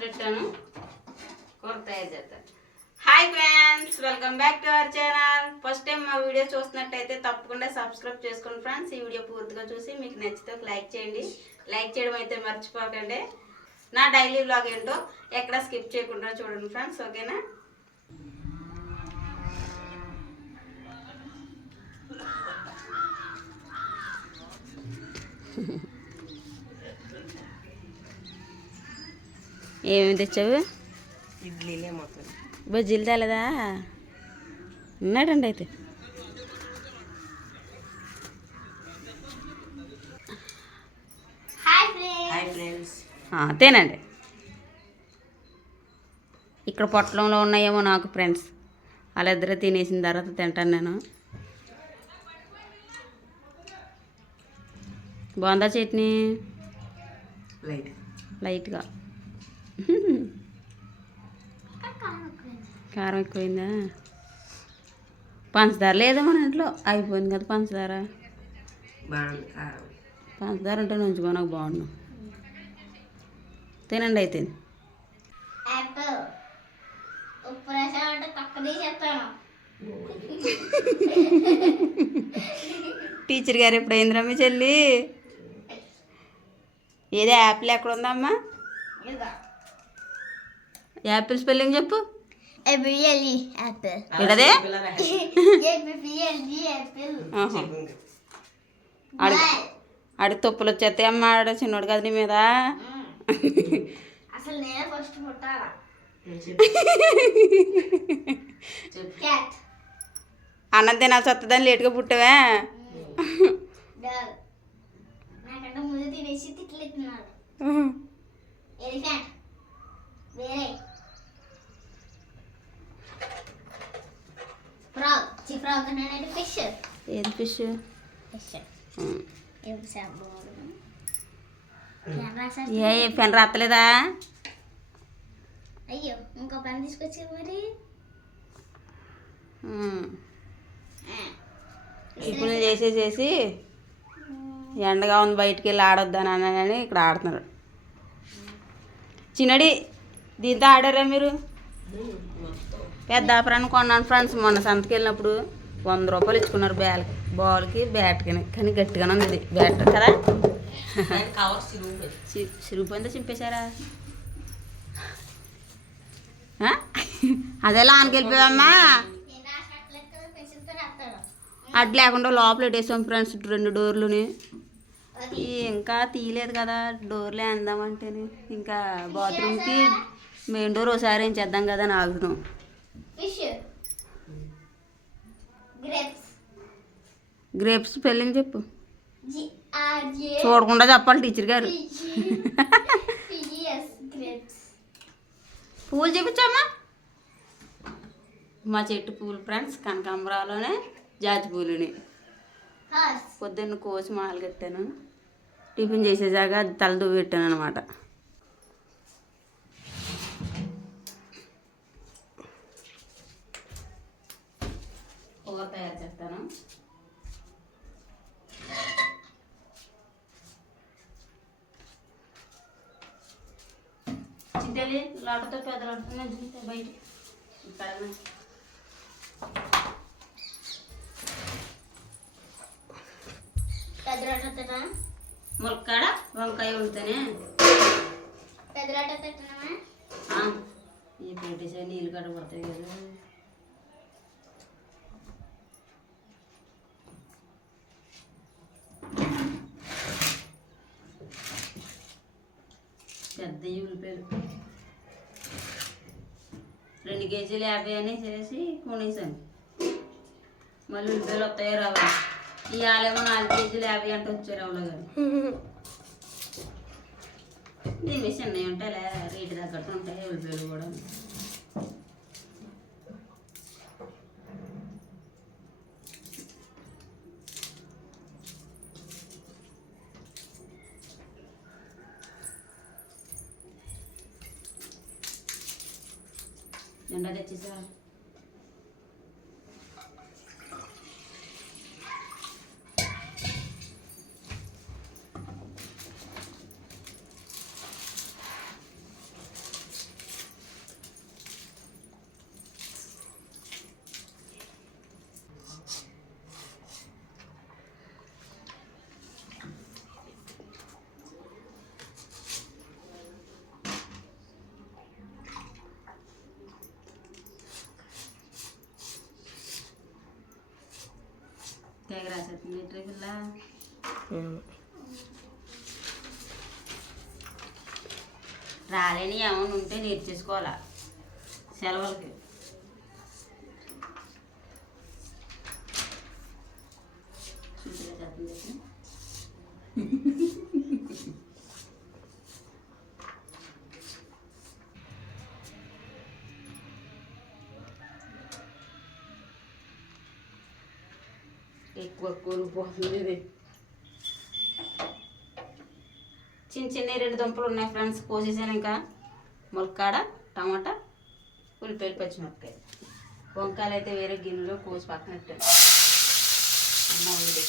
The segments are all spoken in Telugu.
ఎసరెట్టాను కూర తయారు చేస్తాను. Hi friends welcome back to our channel first time మా వీడియో చూస్తున్నట్టయితే తప్పకుండా సబ్స్క్రైబ్ చేసుకోండి ఫ్రెండ్స్ ఈ వీడియో పూర్తిగా చూసి మీకు నచ్చితే లైక్ చేయండి. లైక్ చేయడం అయితే మర్చిపోకండి. నా డైలీ బ్లాగ్ ఏంటో ఎక్కడ స్కిప్ చేయకుండా చూడండి ఫ్రెండ్స్ ఓకేనా ఏమేమి తెచ్చావు? ఇడ్లీలే మొత్తం. బజ్జీలు తేలేదా? ఉన్నాడండి అయితే. హాయ్ ఫ్రెండ్స్ ఆ, తినండి. ఇక్కడ పొట్లంలో ఉన్నాయేమో నాకు ఫ్రెండ్స్ వాళ్ళిద్దరూ తినేసిన తర్వాత తింటాను నేను. బాగుందా చట్నీ? లైట్ లైట్గా కారం ఎక్కువైందా? పంచదార లేదా మన ఇంట్లో? అయిపోయింది కదా పంచదార. పంచదార ఉంటే నుంచుకో నాకు బాగుండు. తినండి అయితే. అంటే టీచర్ గారు ఎప్పుడు అయిందిరా మీ చెల్లి? ఏదో యాపిల్ ఎక్కడ ఉందమ్మా? యాపిల్ స్పెల్లింగ్ చెప్పు. ఎబిఎల్ఈ యాపిల్ ఇడదే ఎబిఎల్ఈ యాపిల్ ఆహా. ఆడి ఆడి తొప్పులు వచ్చేస్తాయి అమ్మ ఆడ చిన్నోడు కదా నీ మీద. అసలు నేనే ఫస్ట్ పుట్టాలా అన్నం తినాల్సి వస్తుందని లేట్గా పుట్టావే. ముందు తినేసి తిట్లు వేరే. ఫ్రాగ్ చి ఫ్రాగ్ అంటే ఫిష్ ఏది ఫిష్ ఫిష్ ఏం పెన్ రాత్తలేదా? అయ్యో ఇంకో పని తీసుకొచ్చి మరి? ఉమ్. ఇప్పుడు చేసేసేసి ఎండగా ఉంది బయటికి వెళ్ళి ఆడొద్దాను అని ఇక్కడ ఆడుతున్నారు. చిన్నడి దీంతో ఆడారా మీరు? పెద్ద ఆపరాన్ని కొన్నాను ఫ్రెండ్స్. మొన్న సంతకి వెళ్ళినప్పుడు వంద రూపాయలు ఇచ్చుకున్నారు బ్యాల్ బాల్కి బ్యాట్కి కానీ గట్టిగానే ఉంది ఇది. బ్యాట్ కదా? కవర్ చిరిగిపోయిందో చింపేశారా? అదే అదేలా వెళ్ళిపోయామ్మా అడ్డు లేకుండా లోపల పెట్టేసాం ఫ్రెండ్స్. రెండు డోర్లుని. ఇంకా తీయలేదు కదా. డోర్లే అందామంటేనే ఇంకా బాత్రూమ్కి మెయిన్ డోర్ ఒకసారి ఏం చేద్దాం కదా అని ఆగుతున్నాం ఫిష్ గ్రేప్స్ గ్రేప్స్ స్పెల్లింగ్ చెప్పు. చూడకుండా చెప్పాలి టీచర్ గారు. పూలు చూపించమ్మా. మా చెట్టు పూలు ఫ్రెండ్స్ కనకాంబరాలోనే జాజి పూలుని. పొద్దున్న కోసి మాలు కట్టాను. టిఫిన్ చేసేసాక అది తల దువ్వి పెట్టాను అనమాట కూర తయారు చేస్తాను. చింతలి లాటతో పెద్ద లాటతో బయట ఇక్కడ పెద్ద రొట్టె తిట్టనా ములక్కాడ వంకాయ వండుతానే. పెద్ద రొట్టె తిట్టనా ఆ, ఈ పెట్టేసా నీళ్ళు కట్ట పడతాయి కదా. పెద్ద ఉల్లిపాయలు రెండు కేజీలు యాభై అని చేసి కొనేసాను మళ్ళీ ఉల్లిపాయలు వస్తాయో రావు. ఇవాళేమో నాలుగు కేజీలు యాభై అంటే వచ్చారు అవులో గారు. దీని మీద చిన్నవి ఉంటాయి రేటు తగ్గట్టు ఉంటాయి ఉల్లిపాయలు కూడా. ఎండ తెచ్చేసా తెగ రాసేస్తుంది పిల్ల రాలేని ఏమైనా ఉంటే నేర్చేసుకోవాలా? సెలవులకి. చూసి చేస్తుంది ఎక్కువ కూలిపోతుంది చిన్న చిన్న రెండు దుంపలు ఉన్నాయి ఫ్రెండ్స్ కోసేసాను ఇంకా. ములక్కాడ టమాటా ఉల్లిపాయలు పచ్చిమిరపకాయ వంకాయలు అయితే వేరే గిన్నెలో కోసి పక్కనట్టు అమ్మ ఉంది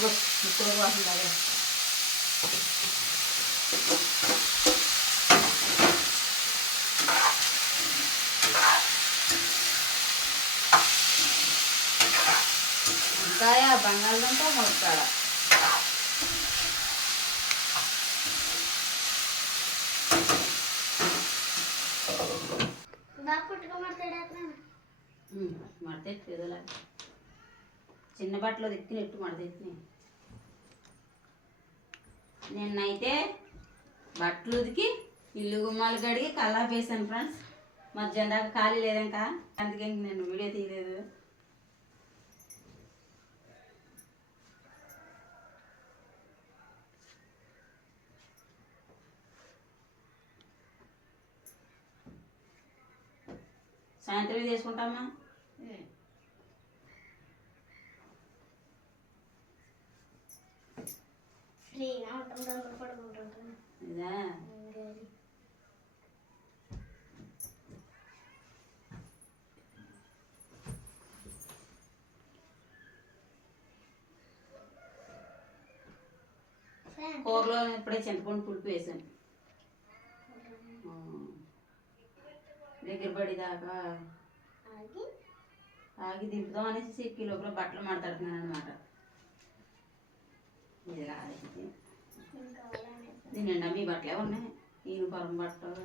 ఉల్లిపాయ ఇప్పుడు కోసం దగ్గర వంకాయ బంగాళదుంప ములక్కాడ బాగా పుట్టుకోమడతాడు మడతెట్టు ఏదోలా చిన్న బట్టలు ఎత్తినట్టు మడతెత్తినాయి నిన్నైతే బట్టలు ఉతికి ఇల్లు గుమ్మాలు కడిగి కల్లాపు వేసాను ఫ్రెండ్స్ మధ్యాహ్నం దాకా ఖాళీ లేదంక. అందుకే నేను వీడియో తీయలేదు. సాయంత్రం చేసుకుంటామా ఫ్రీగా ఉంటాం దొంగలు పడుకుంటుంటాం ఇదా కూరలో ఇప్పుడే చింతపండు పులుపు వేసాను. దగ్గర పడేదాకా ఆగి ఆగి దింపుదాం అనేసి ఎక్కి లోపల బట్టలు మాట్లాడుతున్నాను అనమాట ఇది నిండా మీ బట్టలే ఉన్నాయి ఈయన పొరం బట్టలు.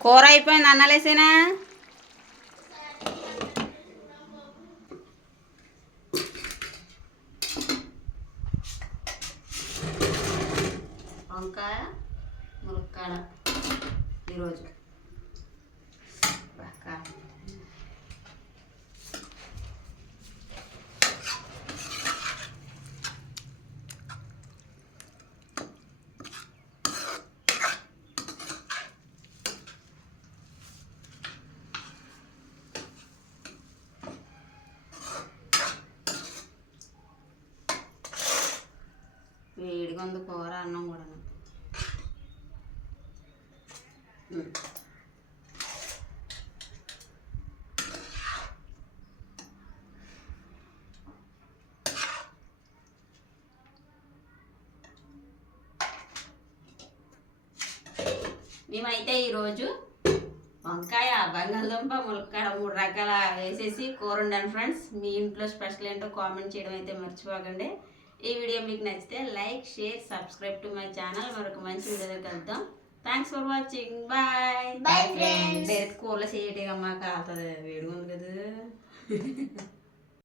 కూర అయిపోయింది అన్నలేసేనా వంకాయ ములక్కాడ ఈరోజు బాగా వేడిగా ఉంది కూర అన్నం కూడా మేమైతే ఈరోజు వంకాయ బంగాళదుంప ములక్కాడ మూడు రకాల వేసేసి కూర వండాను ఫ్రెండ్స్ మీ ఇంట్లో స్పెషల్ ఏంటో కామెంట్ చేయడం అయితే మర్చిపోకండి. ఈ వీడియో మీకు నచ్చితే like share subscribe to my channel మరొక మంచి వీడియోలో కలుద్దాం. Thanks for watching bye Bye, friends. Direct కూరలో చేయటం అమ్మా కాలుతుంది వేడిగా ఉంది కదా